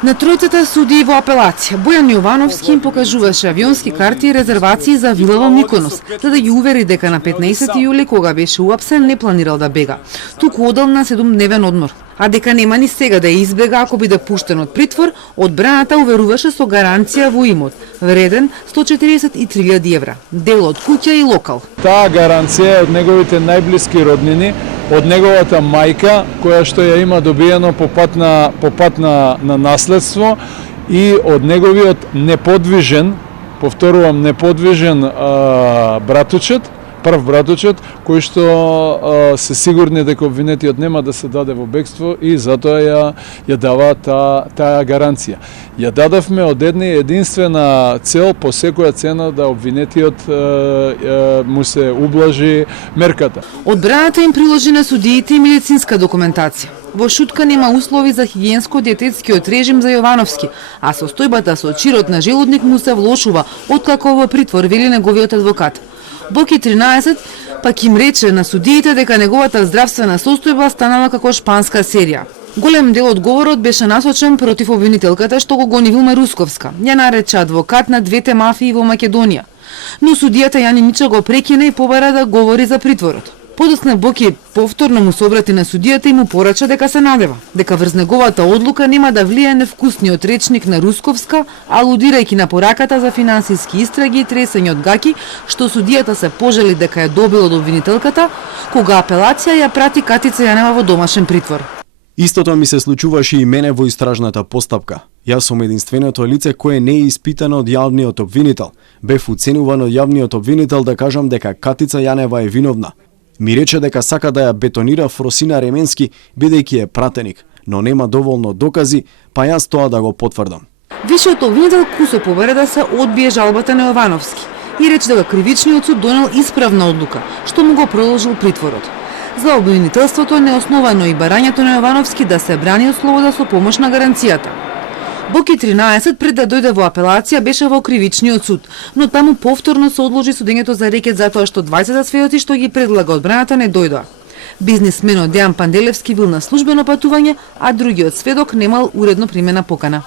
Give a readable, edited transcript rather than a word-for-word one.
На тројцата судии во апелација, Бојан Јовановски им покажуваше авионски карти и резервации за вила во Миконос, за да ги увери дека на 15 јули, кога беше уапсен, не планирал да бега. Туку одел на 7-дневен одмор. А дека нема ни сега да ја избега ако биде пуштен од притвор, одбраната уверуваше со гаранција во имот, вреден 143.000 евра, дел од куќа и локал. Таа гаранција е од неговите најблиски роднини, од неговата мајка, која што ја има добиено по пат на наследство, и од неговиот неподвижен, повторувам, неподвижен братучет, прв братучет, кој што се сигурни дека обвинетиот нема да се даде во бегство и затоа ја дава таа гаранција. Ја дадавме од една единствена цел, по секоја цена да обвинетиот му се ублажи мерката. Одбраната им приложи на судиите и медицинска документација. Во шутка нема услови за хигиенско-диететскиот режим за Јовановски, а состојбата со чирот на желудник му се влошува откако во притвор, вели неговиот адвокат. Боки 13 пак им рече на судиите дека неговата здравствена состојба станала како шпанска серија. Голем дел од говорот беше насочен против обвинителката што го гони Вилма Русковска. Ја нарече адвокат на двете мафии во Македонија. Но судијата Јани Мича го прекина и побара да говори за притворот. Подоцна Боки повторно му се обрати на судијата и му порача дека се надева, дека врз неговата одлука нема да влијае невкусниот речник на Русковска, алудирајќи на пораката за финансиски истраги и тресење од гаки, што судијата се пожали дека ја добил од обвинителката, кога апелација ја прати Катица Јанева во домашен притвор. Истото ми се случуваше и мене во истражната постапка. Јас сум единственото лице кое не е испитано од јавниот обвинител. Бев уценуван од јавниот обвинител да кажам дека Катица Јанева е виновна. Ми рече дека сака да ја бетонира Фросина Ременски, бидејќи е пратеник, но нема доволно докази, па јас тоа да го потврдам. Вишиот обвинител кусо побара да се одбие жалбата на Јовановски и рече дека кривичниот суд донел исправна одлука, што му го продолжил притворот. За обвинителството е неосновано и барањето на Јовановски да се брани од слобода со помош на гаранцијата. Боки 13 пред да дојде во апелација беше во кривичниот суд, но таму повторно се одложи судењето за рекет затоа што 20 сведоци што ги предлага одбраната не дојдоа. Бизнисменот Дејан Панделевски бил на службено патување, а другиот сведок немал уредно примена покана.